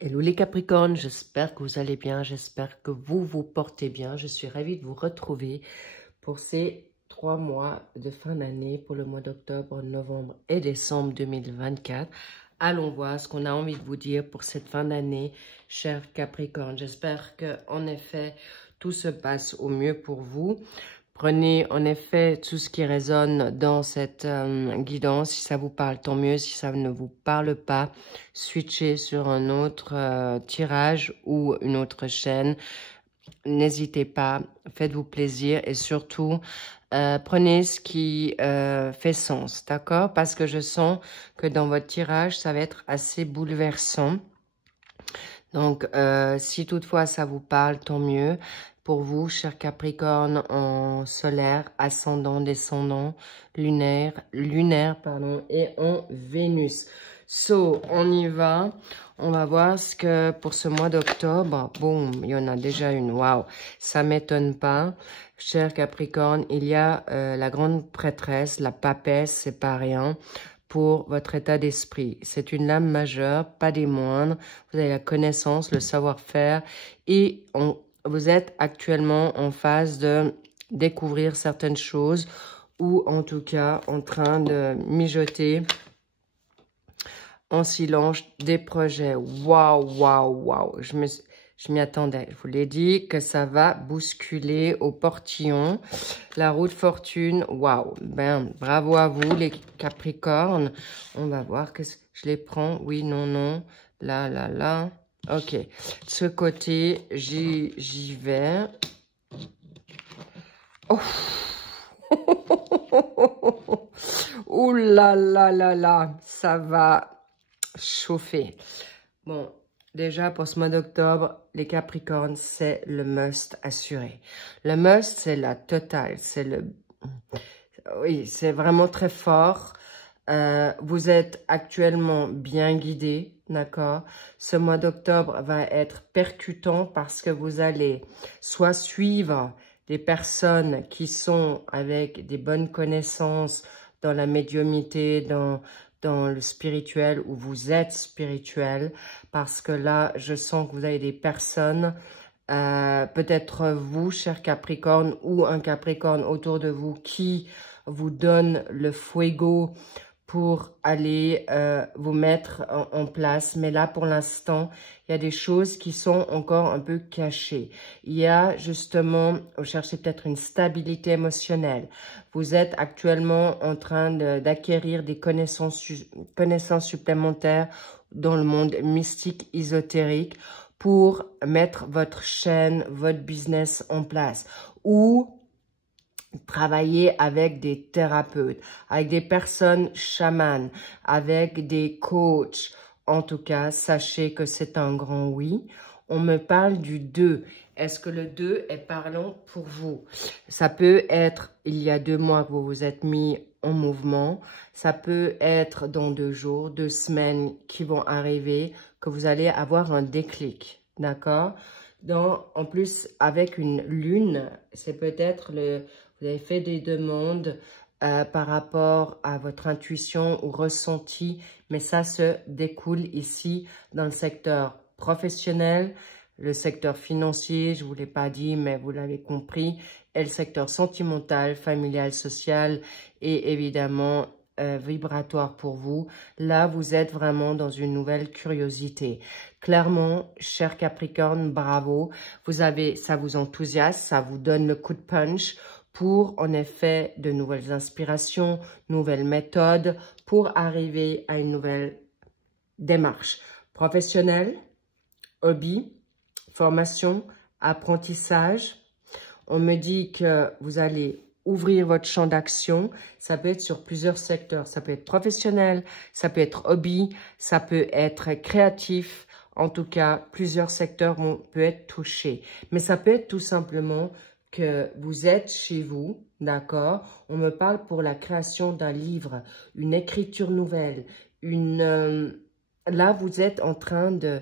Hello les Capricornes, j'espère que vous allez bien, j'espère que vous vous portez bien. Je suis ravie de vous retrouver pour ces 3 mois de fin d'année, pour le mois d'octobre, novembre et décembre 2024. Allons voir ce qu'on a envie de vous dire pour cette fin d'année, chers Capricornes. J'espère que, en effet, tout se passe au mieux pour vous. Prenez en effet tout ce qui résonne dans cette guidance. Si ça vous parle, tant mieux. Si ça ne vous parle pas, switchez sur un autre tirage ou une autre chaîne. N'hésitez pas, faites-vous plaisir et surtout, prenez ce qui fait sens, d'accord? Parce que je sens que dans votre tirage, ça va être assez bouleversant. Donc, si toutefois ça vous parle, tant mieux. Pour vous, chers Capricorne, en solaire, ascendant, descendant, lunaire, pardon, et en Vénus. So, on y va. On va voir ce que pour ce mois d'octobre, boum, il y en a déjà une. Waouh, ça m'étonne pas. Chers Capricorne, il y a la grande prêtresse, la papesse, c'est pas rien, pour votre état d'esprit. C'est une lame majeure, pas des moindres. Vous avez la connaissance, le savoir-faire et vous êtes actuellement en phase de découvrir certaines choses ou en tout cas en train de mijoter en silence des projets. Waouh, waouh, waouh. Je m'y attendais. Je vous l'ai dit que ça va bousculer au portillon. La roue de fortune, waouh. Ben, bravo à vous, les Capricornes. On va voir que je les prends. Oui, non, non. Là, là, là. Ok. De ce côté, j'y vais. Oh. Ouh là là là là. Ça va chauffer. Bon, déjà pour ce mois d'octobre, les Capricornes, c'est le must assuré. Le must, c'est la totale. C'est le... Oui, c'est vraiment très fort. Vous êtes actuellement bien guidé, d'accord? Ce mois d'octobre va être percutant parce que vous allez soit suivre des personnes qui sont avec des bonnes connaissances dans la médiumnité, dans le spirituel, où vous êtes spirituel, parce que là, je sens que vous avez des personnes, peut-être vous, cher Capricorne, ou un Capricorne autour de vous, qui vous donne le fuego pour aller vous mettre en place. Mais là, pour l'instant, il y a des choses qui sont encore un peu cachées. Il y a justement, vous cherchez peut-être une stabilité émotionnelle. Vous êtes actuellement en train d'acquérir des connaissances supplémentaires dans le monde mystique, ésotérique, pour mettre votre chaîne, votre business en place. Ou travailler avec des thérapeutes, avec des personnes chamanes, avec des coachs. En tout cas, sachez que c'est un grand oui. On me parle du 2. Est-ce que le 2 est parlant pour vous? Ça peut être il y a 2 mois que vous vous êtes mis en mouvement. Ça peut être dans 2 jours, 2 semaines qui vont arriver, que vous allez avoir un déclic. D'accord? En plus, avec une lune, c'est peut-être vous avez fait des demandes par rapport à votre intuition ou ressenti, mais ça se découle ici dans le secteur professionnel, le secteur financier, je ne vous l'ai pas dit, mais vous l'avez compris, et le secteur sentimental, familial, social et évidemment vibratoire pour vous. Là, vous êtes vraiment dans une nouvelle curiosité. Clairement, cher Capricorne, bravo. Ça vous enthousiasme, ça vous donne le coup de punch pour, en effet, de nouvelles inspirations, nouvelles méthodes, pour arriver à une nouvelle démarche professionnelle, hobby, formation, apprentissage. On me dit que vous allez ouvrir votre champ d'action. Ça peut être sur plusieurs secteurs. Ça peut être professionnel, ça peut être hobby, ça peut être créatif. En tout cas, plusieurs secteurs peuvent être touchés. Mais ça peut être tout simplement que vous êtes chez vous, d'accord? On me parle pour la création d'un livre, une écriture nouvelle, là, vous êtes en train de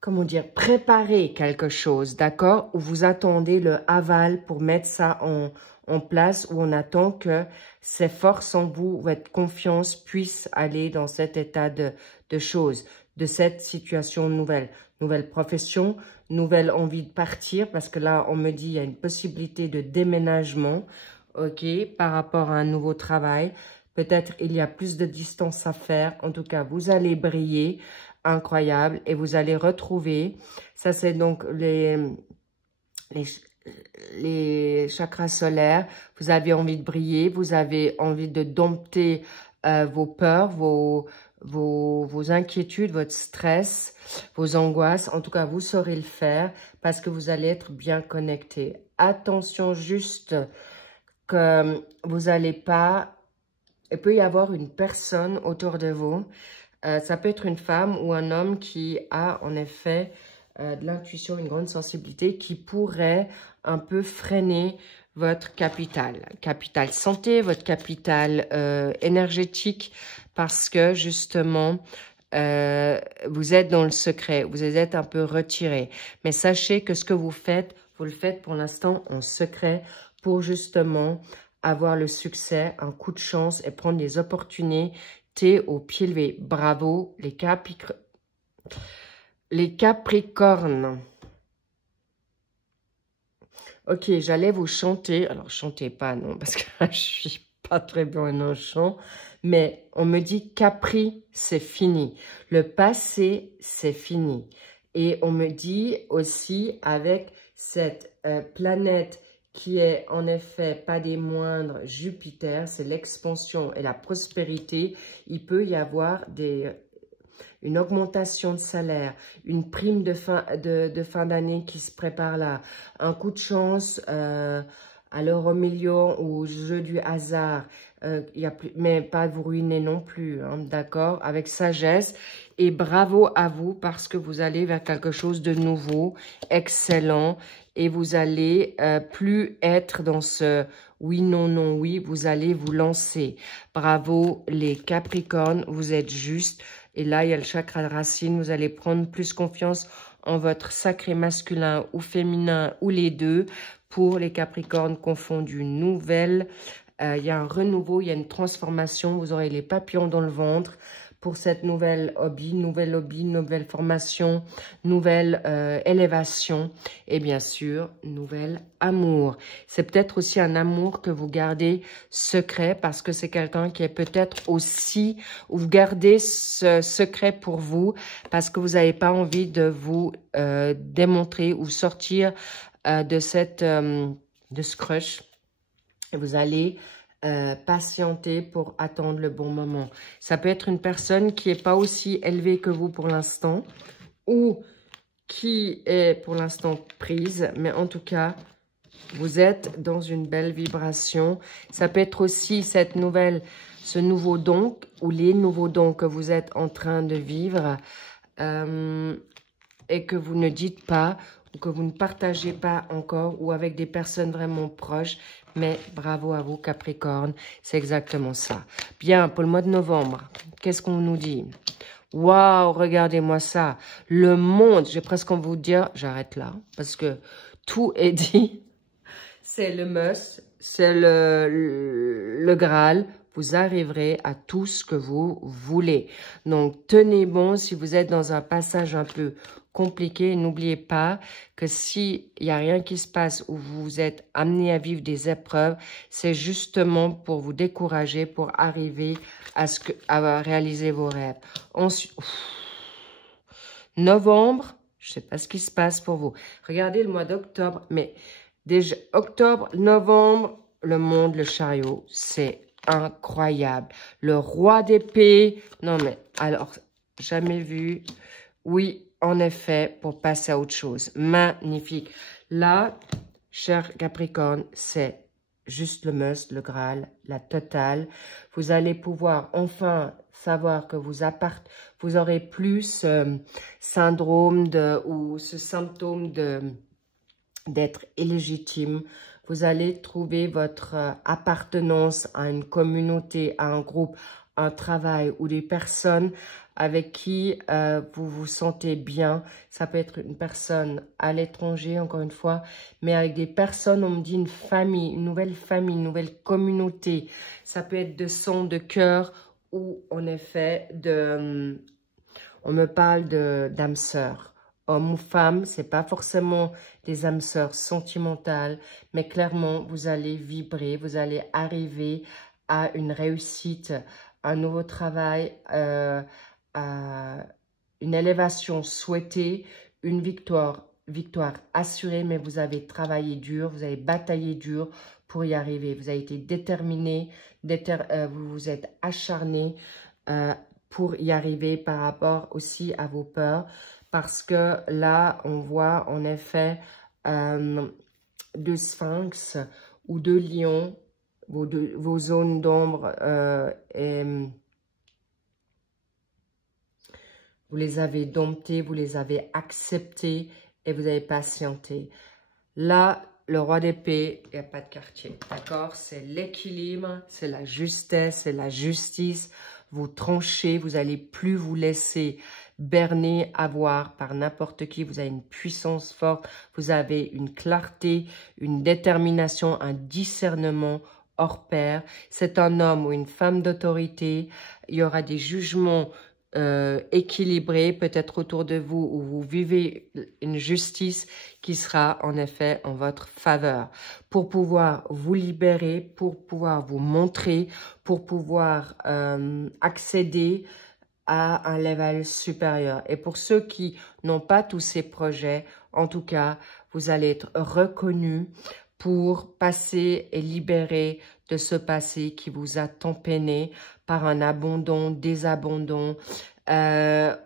comment dire, préparer quelque chose, d'accord? Où vous attendez le aval pour mettre ça en place, où on attend que ces forces en vous, votre confiance puisse aller dans cet état de choses, de cette situation nouvelle. Nouvelle profession, nouvelle envie de partir, parce que là, on me dit il y a une possibilité de déménagement, ok, par rapport à un nouveau travail. Peut-être il y a plus de distance à faire. En tout cas, vous allez briller. Incroyable. Et vous allez retrouver, ça c'est donc les chakras solaires. Vous avez envie de briller, vous avez envie de dompter vos peurs, vos inquiétudes, votre stress, vos angoisses. En tout cas, vous saurez le faire parce que vous allez être bien connecté. Attention juste que vous n'allez pas... Il peut y avoir une personne autour de vous. Ça peut être une femme ou un homme qui a en effet de l'intuition, une grande sensibilité qui pourrait un peu freiner votre capital santé, votre capital énergétique, parce que justement, vous êtes dans le secret, vous êtes un peu retiré. Mais sachez que ce que vous le faites pour l'instant en secret pour justement avoir le succès, un coup de chance et prendre des opportunités au pied levé. Bravo, les Capricornes. Ok, j'allais vous chanter. Alors, chantez pas, non, parce que je suis pas très bon en chant. Mais on me dit Capri, c'est fini. Le passé, c'est fini. Et on me dit aussi avec cette planète qui est en effet pas des moindres, Jupiter, c'est l'expansion et la prospérité. Il peut y avoir une augmentation de salaire, une prime de fin d'année qui se prépare là, un coup de chance à l'euro million ou au jeu du hasard, mais pas vous ruiner non plus, hein, d'accord, avec sagesse. Et bravo à vous parce que vous allez vers quelque chose de nouveau, excellent. Et vous allez plus être dans ce oui, non, non, oui. Vous allez vous lancer. Bravo les Capricornes, vous êtes justes. Et là, il y a le chakra de racine. Vous allez prendre plus confiance en votre sacré masculin ou féminin ou les deux. Pour les Capricornes confondus, il y a un renouveau, il y a une transformation. Vous aurez les papillons dans le ventre pour cette nouvelle formation, nouvelle élévation et bien sûr, nouvel amour. C'est peut-être aussi un amour que vous gardez secret parce que c'est quelqu'un qui est peut-être aussi, ou vous gardez ce secret pour vous parce que vous n'avez pas envie de vous démontrer ou sortir de ce crush. Et vous allez patienter pour attendre le bon moment. Ça peut être une personne qui n'est pas aussi élevée que vous pour l'instant ou qui est pour l'instant prise, mais en tout cas, vous êtes dans une belle vibration. Ça peut être aussi ce nouveau don ou les nouveaux dons que vous êtes en train de vivre et que vous ne dites pas ou que vous ne partagez pas encore ou avec des personnes vraiment proches. Mais bravo à vous, Capricorne, c'est exactement ça. Bien, pour le mois de novembre, qu'est-ce qu'on nous dit? Waouh, regardez-moi ça. Le monde, j'ai presque envie de vous dire, j'arrête là, parce que tout est dit. C'est le must, c'est le Graal. Vous arriverez à tout ce que vous voulez. Donc, tenez bon si vous êtes dans un passage un peu compliqué. N'oubliez pas que s'il n'y a rien qui se passe ou vous êtes amené à vivre des épreuves, c'est justement pour vous décourager, pour arriver à réaliser vos rêves. Ensuite, novembre, je ne sais pas ce qui se passe pour vous. Regardez le mois d'octobre, mais déjà octobre, novembre, le monde, le chariot, c'est incroyable. Le roi d'épée, non mais alors, jamais vu. Oui, en effet, pour passer à autre chose. Magnifique. Là, cher Capricorne, c'est juste le must, le Graal, la totale. Vous allez pouvoir enfin savoir que vous aurez plus syndrome ou ce symptôme d'être illégitime. Vous allez trouver votre appartenance à une communauté, à un groupe, un travail ou des personnes avec qui vous vous sentez bien. Ça peut être une personne à l'étranger, encore une fois, mais avec des personnes, on me dit une famille, une nouvelle communauté. Ça peut être de sang, de cœur, ou en effet, on me parle d'âme sœur. Homme ou femme, c'est pas forcément des âmes sœurs sentimentales, mais clairement, vous allez vibrer, vous allez arriver à une réussite, un nouveau travail, à une élévation souhaitée, une victoire assurée, mais vous avez travaillé dur, vous avez bataillé dur pour y arriver. Vous avez été déterminé, vous vous êtes acharné pour y arriver par rapport aussi à vos peurs. Parce que là, on voit en effet de sphinx ou de lion, vos zones d'ombre, vous les avez domptées, vous les avez acceptées et vous avez patienté. Là, le roi d'épée, il n'y a pas de quartier, d'accord? C'est l'équilibre, c'est la justesse, c'est la justice. Vous tranchez, vous n'allez plus vous laisser berner, avoir par n'importe qui. Vous avez une puissance forte, vous avez une clarté, une détermination, un discernement hors pair. C'est un homme ou une femme d'autorité. Il y aura des jugements équilibré peut-être autour de vous, où vous vivez une justice qui sera en effet en votre faveur, pour pouvoir vous libérer, pour pouvoir vous montrer, pour pouvoir accéder à un level supérieur. Et pour ceux qui n'ont pas tous ces projets, en tout cas, vous allez être reconnus pour passer et libérer de ce passé qui vous a tant peiné par un abandon, des abandons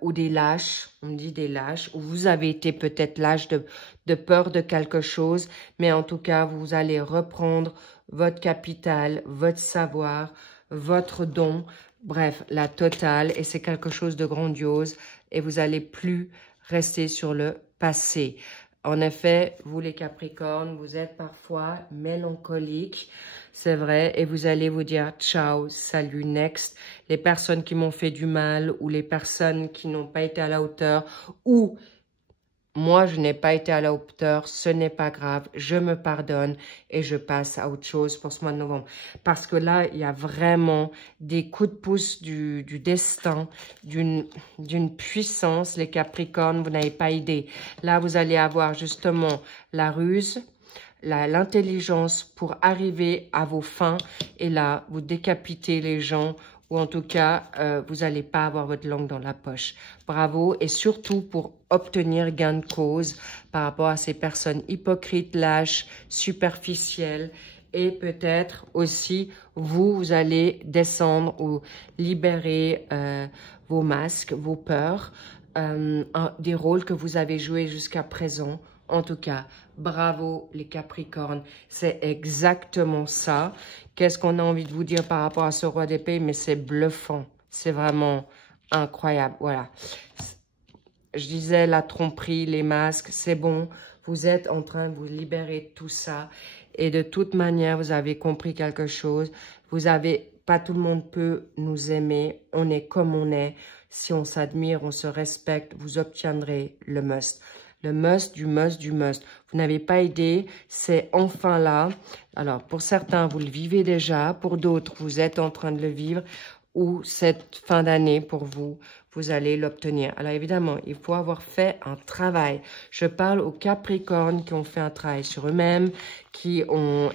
ou des lâches, on dit des lâches, ou vous avez été peut-être lâche de peur de quelque chose, mais en tout cas, vous allez reprendre votre capital, votre savoir, votre don, bref, la totale, et c'est quelque chose de grandiose, et vous n'allez plus rester sur le passé. En effet, vous les Capricornes, vous êtes parfois mélancoliques, c'est vrai, et vous allez vous dire ciao, salut, next. Les personnes qui m'ont fait du mal ou les personnes qui n'ont pas été à la hauteur ou moi, je n'ai pas été à la hauteur, ce n'est pas grave, je me pardonne et je passe à autre chose pour ce mois de novembre. Parce que là, il y a vraiment des coups de pouce du destin, d'une puissance, les Capricornes, vous n'avez pas idée. Là, vous allez avoir justement la ruse, l'intelligence pour arriver à vos fins et là, vous décapitez les gens ou en tout cas, vous n'allez pas avoir votre langue dans la poche. Bravo et surtout pour obtenir gain de cause par rapport à ces personnes hypocrites, lâches, superficielles et peut-être aussi, vous allez descendre ou libérer vos masques, vos peurs, des rôles que vous avez joués jusqu'à présent. En tout cas, bravo les Capricornes, c'est exactement ça. Qu'est-ce qu'on a envie de vous dire par rapport à ce roi d'épée? Mais c'est bluffant, c'est vraiment incroyable, voilà. Je disais la tromperie, les masques, c'est bon. Vous êtes en train de vous libérer de tout ça. Et de toute manière, vous avez compris quelque chose. Vous avez, pas tout le monde peut nous aimer. On est comme on est. Si on s'admire, on se respecte, vous obtiendrez le must. Le must, du must, du must. Vous n'avez pas idée, c'est enfin là. Alors, pour certains, vous le vivez déjà. Pour d'autres, vous êtes en train de le vivre. Ou cette fin d'année, pour vous, vous allez l'obtenir. Alors, évidemment, il faut avoir fait un travail. Je parle aux Capricornes qui ont fait un travail sur eux-mêmes, qui ont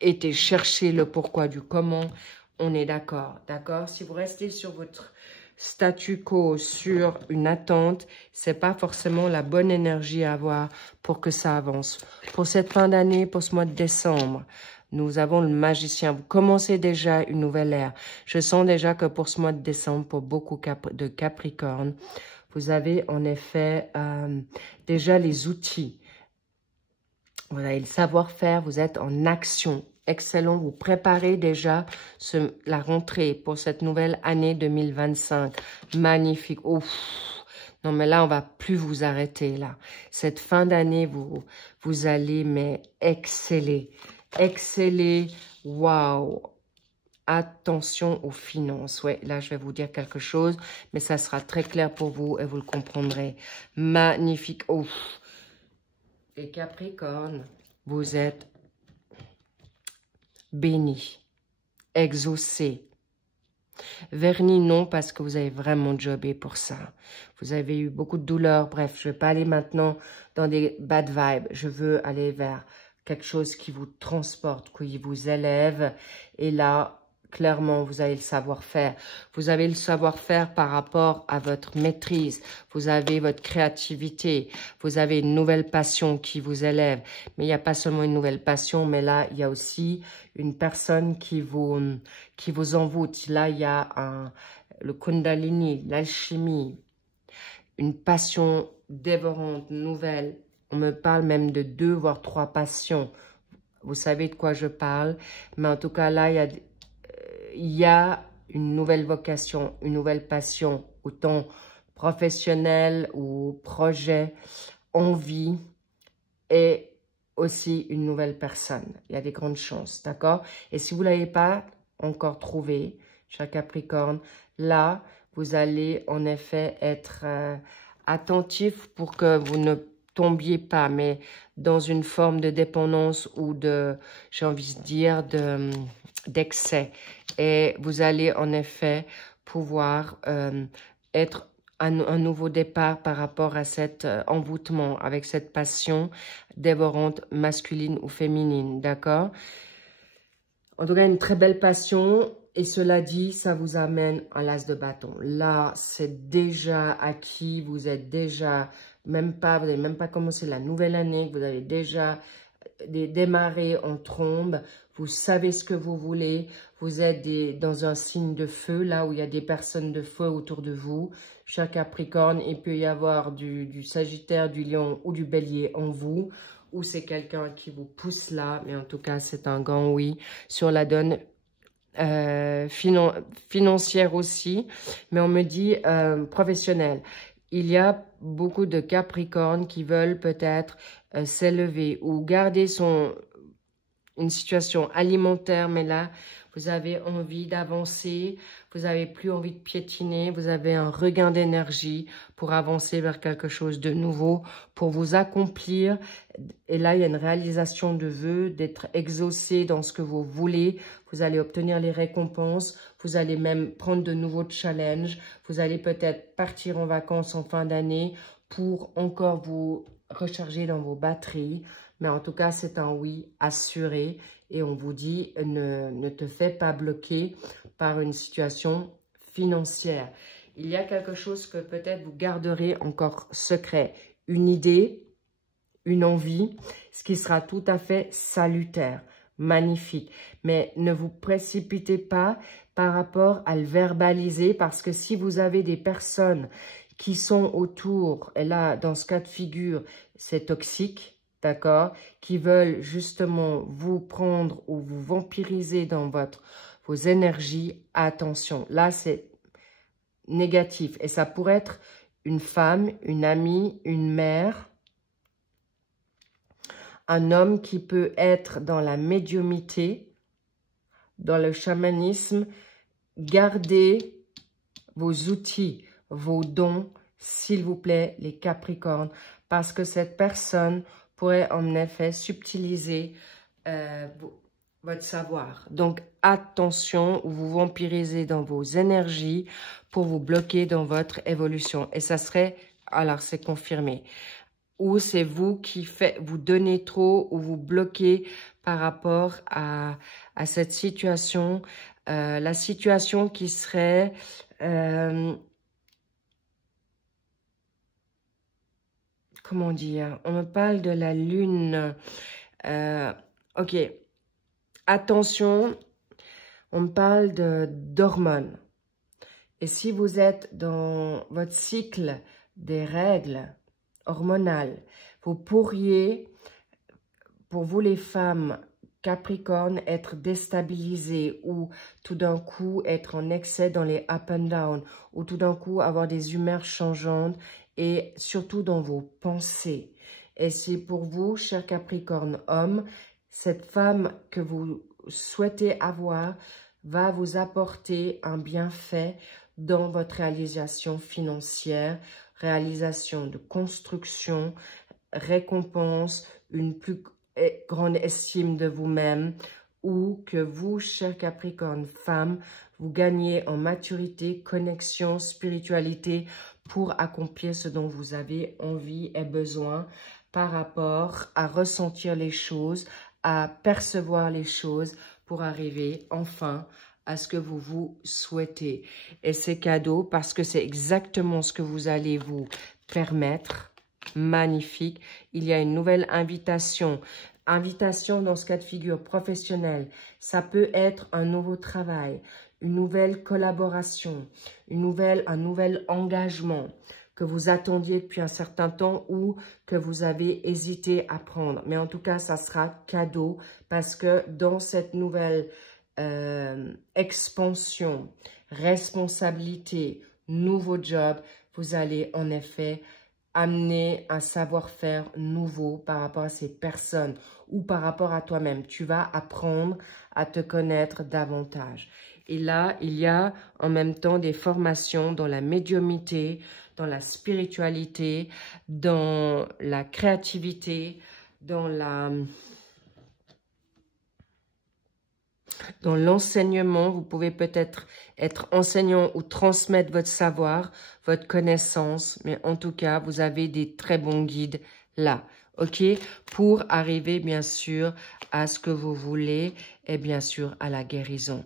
été chercher le pourquoi du comment. On est d'accord, d'accord? Si vous restez sur votre statu quo, sur une attente, c'est pas forcément la bonne énergie à avoir pour que ça avance. Pour cette fin d'année, pour ce mois de décembre, nous avons le magicien. Vous commencez déjà une nouvelle ère. Je sens déjà que pour ce mois de décembre, pour beaucoup de Capricornes, vous avez en effet déjà les outils. Vous avez le savoir-faire, vous êtes en action. Excellent, vous préparez déjà la rentrée pour cette nouvelle année 2025. Magnifique. Ouf. Non, mais là, on va plus vous arrêter, là. Cette fin d'année, vous allez, mais exceller. Exceller. Waouh. Attention aux finances. Ouais, là, je vais vous dire quelque chose, mais ça sera très clair pour vous et vous le comprendrez. Magnifique. Oh. Les Capricornes, vous êtes bénis, exaucés. Vernis, non, parce que vous avez vraiment jobé pour ça. Vous avez eu beaucoup de douleurs. Bref, je ne vais pas aller maintenant dans des bad vibes. Je veux aller vers quelque chose qui vous transporte, qui vous élève. Et là, clairement, vous avez le savoir-faire. Vous avez le savoir-faire par rapport à votre maîtrise. Vous avez votre créativité. Vous avez une nouvelle passion qui vous élève. Mais il n'y a pas seulement une nouvelle passion, mais là, il y a aussi une personne qui vous envoûte. Là, il y a le Kundalini, l'alchimie, une passion dévorante, nouvelle. On me parle même de 2 voire 3 passions. Vous savez de quoi je parle. Mais en tout cas, là, il y a une nouvelle vocation, une nouvelle passion, autant professionnelle ou projet, envie et aussi une nouvelle personne. Il y a des grandes chances, d'accord? Et si vous ne l'avez pas encore trouvé, cher Capricorne, là, vous allez en effet être attentif pour que vous ne tombiez pas, mais dans une forme de dépendance ou de, j'ai envie de dire, d'excès. Et vous allez en effet pouvoir être un nouveau départ par rapport à cet envoûtement, avec cette passion dévorante masculine ou féminine, d'accord? En tout cas, une très belle passion. Et cela dit, ça vous amène à l'as de bâton. Là, c'est déjà acquis. Vous êtes déjà, vous n'avez même pas commencé la nouvelle année. Vous avez déjà démarré en trombe. Vous savez ce que vous voulez. Vous êtes dans un signe de feu, là où il y a des personnes de feu autour de vous. Cher Capricorne, il peut y avoir du Sagittaire, du Lion ou du Bélier en vous. Ou c'est quelqu'un qui vous pousse là. Mais en tout cas, c'est un grand oui sur la donne financière aussi. Mais on me dit professionnelle. Il y a beaucoup de Capricornes qui veulent peut-être s'élever ou garder une situation alimentaire, mais là, vous avez envie d'avancer, vous n'avez plus envie de piétiner, vous avez un regain d'énergie pour avancer vers quelque chose de nouveau, pour vous accomplir. Et là, il y a une réalisation de vœux, d'être exaucé dans ce que vous voulez. Vous allez obtenir les récompenses, vous allez même prendre de nouveaux challenges, vous allez peut-être partir en vacances en fin d'année pour encore vous recharger dans vos batteries. Mais en tout cas, c'est un oui assuré. Et on vous dit, ne te fais pas bloquer par une situation financière. Il y a quelque chose que peut-être vous garderez encore secret. Une idée, une envie, ce qui sera tout à fait salutaire, magnifique. Mais ne vous précipitez pas par rapport à le verbaliser, parce que si vous avez des personnes qui sont autour, et là, dans ce cas de figure, c'est toxique, d'accord, qui veulent justement vous prendre ou vous vampiriser dans vos énergies, attention. Là, c'est négatif. Et ça pourrait être une femme, une amie, une mère, un homme qui peut être dans la médiumnité, dans le chamanisme. Gardez vos outils, vos dons, s'il vous plaît, les Capricornes, parce que cette personne pourrait en effet subtiliser votre savoir. Donc, attention, vous vampirisez dans vos énergies pour vous bloquer dans votre évolution. Et ça serait, alors c'est confirmé, ou c'est vous qui vous donnez trop ou vous bloquez par rapport à cette situation. La situation qui serait... comment dire? On me parle de la lune. Ok. Attention, on me parle d'hormones. Et si vous êtes dans votre cycle des règles hormonales, vous pourriez, pour vous les femmes Capricorne, être déstabilisées ou tout d'un coup être en excès dans les up and down ou tout d'un coup avoir des humeurs changeantes et surtout dans vos pensées. Et c'est pour vous, cher Capricorne homme, cette femme que vous souhaitez avoir va vous apporter un bienfait dans votre réalisation financière, réalisation de construction, récompense, une plus grande estime de vous-même, ou que vous, chers Capricorne femmes, vous gagnez en maturité, connexion, spiritualité pour accomplir ce dont vous avez envie et besoin par rapport à ressentir les choses, à percevoir les choses pour arriver enfin à ce que vous vous souhaitez. Et c'est cadeau parce que c'est exactement ce que vous allez vous permettre. Magnifique. Il y a une nouvelle invitation. Invitation dans ce cas de figure professionnel. Ça peut être un nouveau travail, une nouvelle collaboration, un nouvel engagement que vous attendiez depuis un certain temps ou que vous avez hésité à prendre. Mais en tout cas, ça sera cadeau parce que dans cette nouvelle expansion, responsabilité, nouveau job, vous allez en effet amener un savoir-faire nouveau par rapport à ces personnes ou par rapport à toi-même. Tu vas apprendre à te connaître davantage. Et là, il y a en même temps des formations dans la médiumnité, dans la spiritualité, dans la créativité, dans l'enseignement. Vous pouvez peut-être être enseignant ou transmettre votre savoir, votre connaissance, mais en tout cas, vous avez des très bons guides là, ok? Pour arriver, bien sûr, à ce que vous voulez et bien sûr à la guérison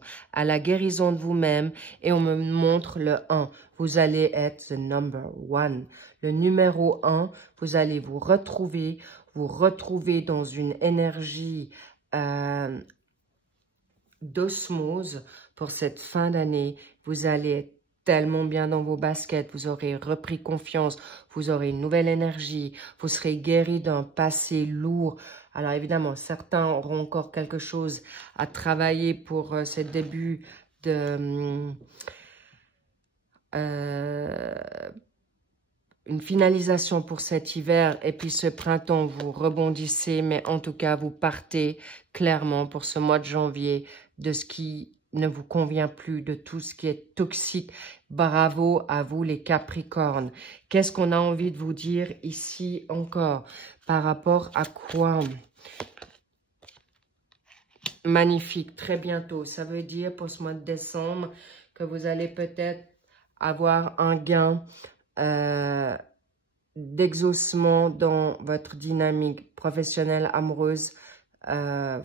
de vous-même. Et on me montre le 1. Vous allez être the number 1. Le numéro 1, vous allez vous retrouver dans une énergie d'osmose pour cette fin d'année. Vous allez être tellement bien dans vos baskets, vous aurez repris confiance, vous aurez une nouvelle énergie, vous serez guéri d'un passé lourd. Alors évidemment, certains auront encore quelque chose à travailler pour ce début de... une finalisation pour cet hiver et puis ce printemps, vous rebondissez, mais en tout cas, vous partez clairement pour ce mois de janvier de ce qui ne vous convient plus, de tout ce qui est toxique. Bravo à vous les Capricornes. Qu'est-ce qu'on a envie de vous dire ici encore par rapport à quoi? Magnifique, très bientôt. Ça veut dire pour ce mois de décembre que vous allez peut-être avoir un gain d'exaucement dans votre dynamique professionnelle, amoureuse,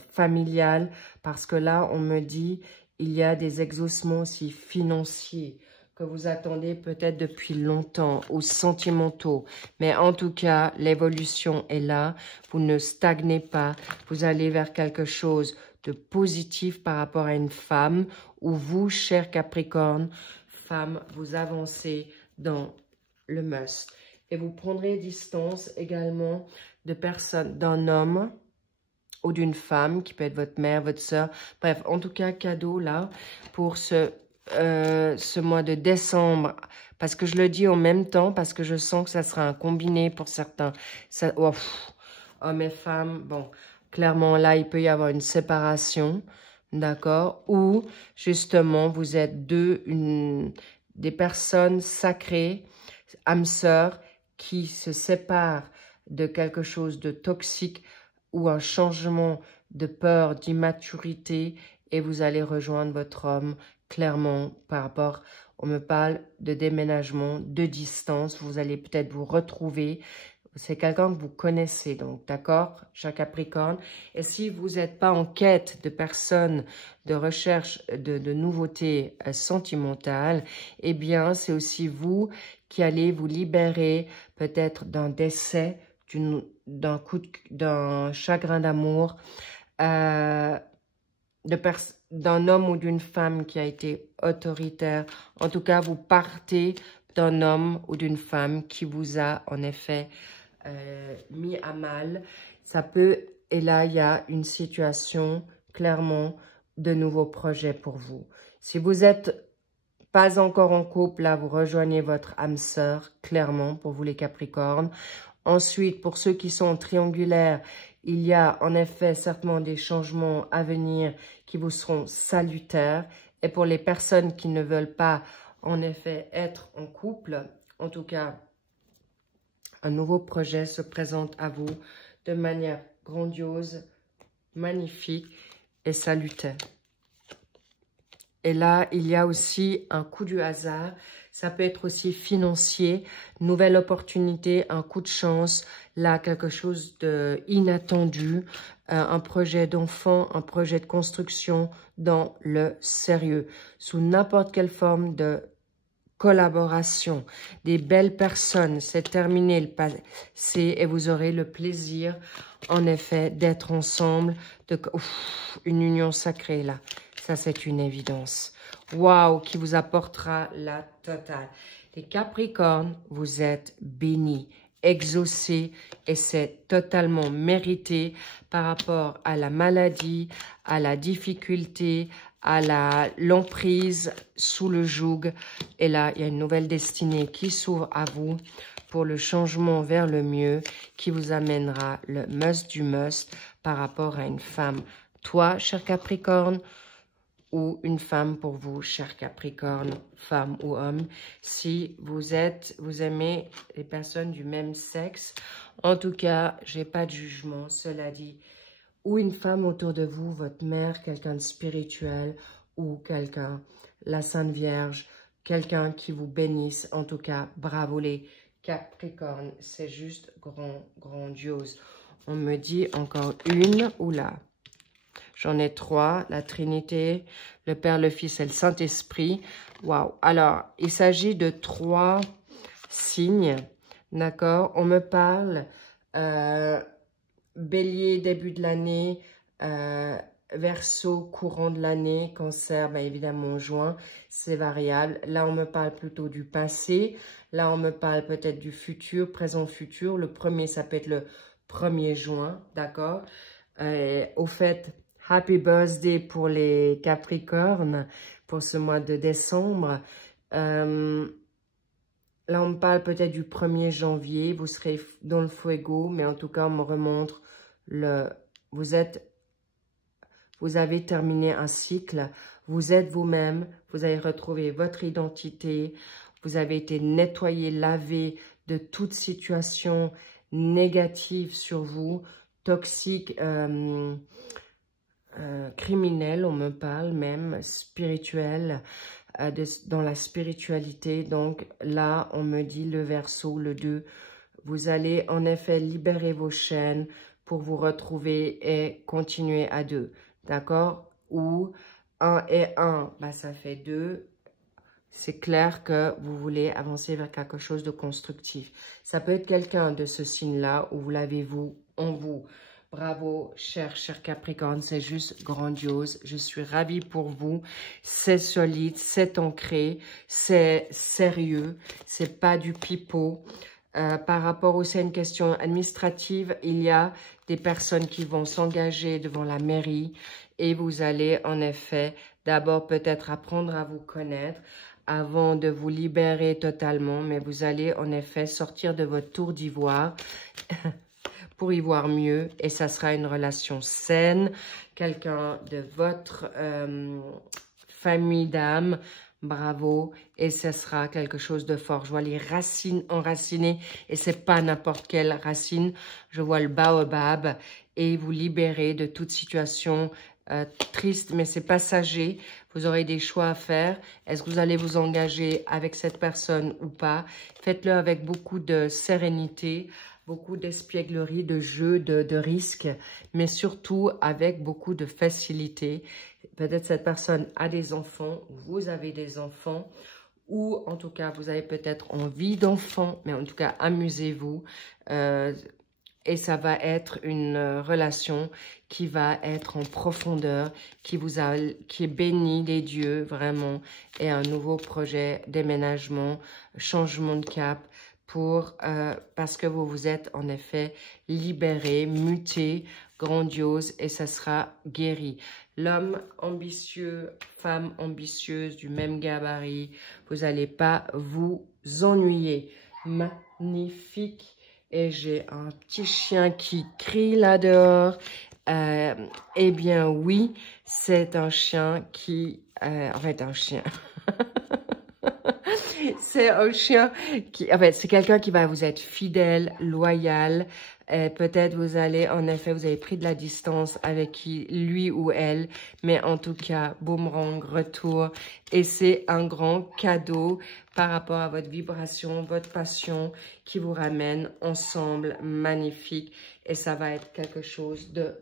familiale, parce que là, on me dit, il y a des exaucements aussi financiers que vous attendez peut-être depuis longtemps, ou sentimentaux. Mais en tout cas, l'évolution est là. Vous ne stagnez pas. Vous allez vers quelque chose de positif par rapport à une femme, ou vous, cher Capricorne, femme, vous avancez dans le must. Et vous prendrez distance également de personnes, d'un homme ou d'une femme, qui peut être votre mère, votre soeur. Bref, en tout cas, cadeau là pour ce mois de décembre. Parce que je le dis en même temps, parce que je sens que ça sera un combiné pour certains. Ça, oh, hommes et femmes, bon, clairement là, il peut y avoir une séparation, d'accord? Ou justement, vous êtes des personnes sacrées, âmes sœurs, qui se séparent de quelque chose de toxique ou un changement de peur, d'immaturité, et vous allez rejoindre votre homme clairement par rapport, on me parle de déménagement, de distance, vous allez peut-être vous retrouver. C'est quelqu'un que vous connaissez, donc, d'accord, cher Capricorne. Et si vous n'êtes pas en quête de personnes, de recherche de nouveautés sentimentales, eh bien, c'est aussi vous qui allez vous libérer peut-être d'un décès, d'un chagrin d'amour, d'un homme ou d'une femme qui a été autoritaire. En tout cas, vous partez d'un homme ou d'une femme qui vous a en effet mis à mal. Ça peut, et là, il y a une situation, clairement, de nouveaux projets pour vous. Si vous n'êtes pas encore en couple, là, vous rejoignez votre âme sœur, clairement, pour vous les Capricornes. Ensuite, pour ceux qui sont triangulaires, Il y a en effet certainement des changements à venir qui vous seront salutaires. Et pour les personnes qui ne veulent pas en effet être en couple, en tout cas, un nouveau projet se présente à vous de manière grandiose, magnifique et salutaire. Et là, il y a aussi un coup du hasard. Ça peut être aussi financier, nouvelle opportunité, un coup de chance. Là, quelque chose d'inattendu, un projet d'enfant, un projet de construction dans le sérieux. Sous n'importe quelle forme de collaboration, des belles personnes. C'est terminé le passé et vous aurez le plaisir, en effet, d'être ensemble. Une union sacrée, là. Ça, c'est une évidence. Waouh, qui vous apportera la totale. Les Capricornes, vous êtes bénis, exaucés et c'est totalement mérité par rapport à la maladie, à la difficulté, à l'emprise sous le joug. Et là, il y a une nouvelle destinée qui s'ouvre à vous pour le changement vers le mieux qui vous amènera le must du must par rapport à une femme. Toi, cher Capricorne, ou une femme pour vous, cher Capricorne, femme ou homme, si vous aimez les personnes du même sexe. En tout cas, j'ai pas de jugement, cela dit. Ou une femme autour de vous, votre mère, quelqu'un de spirituel, ou quelqu'un, la Sainte Vierge, quelqu'un qui vous bénisse. En tout cas, bravo les Capricornes, c'est juste grandiose. On me dit encore une, oula. J'en ai 3, la Trinité, le Père, le Fils et le Saint-Esprit. Waouh! Alors, il s'agit de 3 signes, d'accord? On me parle Bélier, début de l'année, Verseau, courant de l'année, Cancer, ben évidemment juin, c'est variable. Là, on me parle plutôt du passé. Là, on me parle peut-être du futur, présent, futur. Le premier, ça peut être le 1er juin, d'accord? Au fait, Happy Birthday pour les Capricornes, pour ce mois de décembre. Là, on me parle peut-être du 1er janvier. Vous serez dans le fuego, mais en tout cas, on me remontre vous avez terminé un cycle. Vous êtes vous-même. Vous avez retrouvé votre identité. Vous avez été nettoyé, lavé de toute situation négative sur vous, toxique, criminel, on me parle même, spirituel, dans la spiritualité. Donc là, on me dit le Verseau, le 2, vous allez en effet libérer vos chaînes pour vous retrouver et continuer à 2, d'accord? Ou 1 et 1, bah, ça fait 2. C'est clair que vous voulez avancer vers quelque chose de constructif. Ça peut être quelqu'un de ce signe-là ou vous l'avez vous en vous. Bravo, cher Capricorne, c'est juste grandiose. Je suis ravie pour vous. C'est solide, c'est ancré, c'est sérieux, c'est pas du pipeau. Par rapport aussi à une question administrative, il y a des personnes qui vont s'engager devant la mairie et vous allez en effet d'abord peut-être apprendre à vous connaître avant de vous libérer totalement, mais vous allez en effet sortir de votre tour d'ivoire pour y voir mieux et ça sera une relation saine, quelqu'un de votre famille d'âme. Bravo, et ce sera quelque chose de fort. Je vois les racines enracinées, et c'est pas n'importe quelle racine. Je vois le baobab, et vous libérer de toute situation triste, mais c'est passager. Vous aurez des choix à faire. Est-ce que vous allez vous engager avec cette personne ou pas? Faites-le avec beaucoup de sérénité, beaucoup d'espièglerie, de jeu, de risque, mais surtout avec beaucoup de facilité. Peut-être cette personne a des enfants, vous avez des enfants, ou en tout cas, vous avez peut-être envie d'enfants, mais en tout cas, amusez-vous. Et ça va être une relation qui va être en profondeur, qui est bénie des dieux, vraiment, et un nouveau projet, déménagement, changement de cap, parce que vous vous êtes en effet libéré, muté, grandiose, et ça sera guéri. L'homme ambitieux, femme ambitieuse, du même gabarit, vous n'allez pas vous ennuyer. Magnifique. Et j'ai un petit chien qui crie là dehors. Eh bien oui, c'est un chien qui... en fait, un chien... C'est un chien qui... En fait, c'est quelqu'un qui va vous être fidèle, loyal. Peut-être vous allez, en effet, vous avez pris de la distance avec lui ou elle. Mais en tout cas, boomerang, retour. Et c'est un grand cadeau par rapport à votre vibration, votre passion qui vous ramène ensemble, magnifique. Et ça va être quelque chose de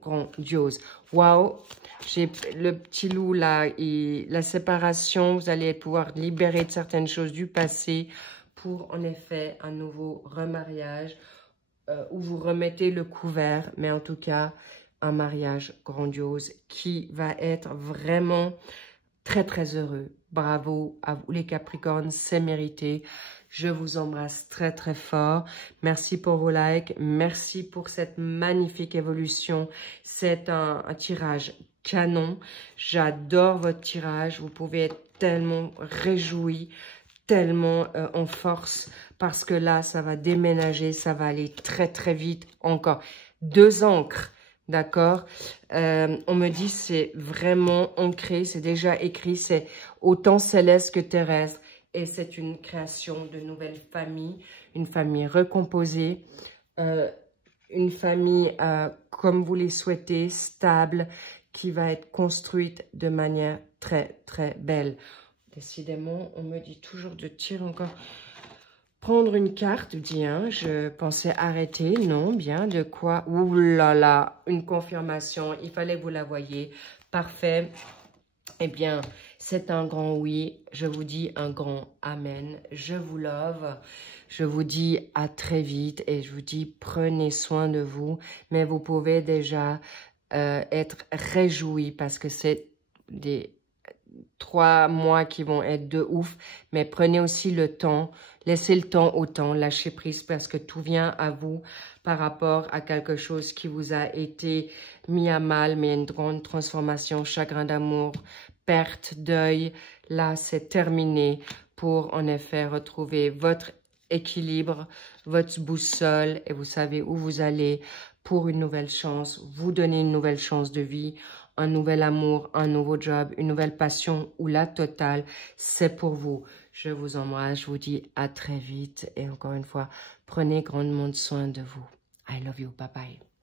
grandiose. Waouh! J'ai le petit loup là, et la séparation, vous allez pouvoir libérer de certaines choses du passé pour en effet un nouveau remariage où vous remettez le couvert, mais en tout cas un mariage grandiose qui va être vraiment très très heureux. Bravo à vous les Capricornes, c'est mérité. Je vous embrasse très très fort. Merci pour vos likes. Merci pour cette magnifique évolution. C'est un tirage canon. J'adore votre tirage. Vous pouvez être tellement réjouis, tellement en force parce que là, ça va déménager. Ça va aller très très vite encore. 2 encres. D'accord, on me dit c'est vraiment ancré, c'est déjà écrit, c'est autant céleste que terrestre et c'est une création de nouvelles familles, une famille recomposée, une famille comme vous les souhaitez, stable, qui va être construite de manière très très belle. Décidément, on me dit toujours de tirer encore... Prendre une carte, bien, je pensais arrêter, non, bien, de quoi? Ouh là là, une confirmation, il fallait que vous la voyiez, parfait. Eh bien, c'est un grand oui, je vous dis un grand amen, je vous love, je vous dis à très vite et je vous dis prenez soin de vous, mais vous pouvez déjà être réjouis parce que c'est des... 3 mois qui vont être de ouf, mais prenez aussi le temps, laissez le temps au temps, lâchez prise parce que tout vient à vous par rapport à quelque chose qui vous a été mis à mal, mais une grande transformation, chagrin d'amour, perte, deuil, là c'est terminé pour en effet retrouver votre équilibre, votre boussole et vous savez où vous allez pour une nouvelle chance, vous donner une nouvelle chance de vie, un nouvel amour, un nouveau job, une nouvelle passion ou la totale, c'est pour vous. Je vous embrasse, je vous dis à très vite et encore une fois, prenez grandement soin de vous. I love you, bye bye.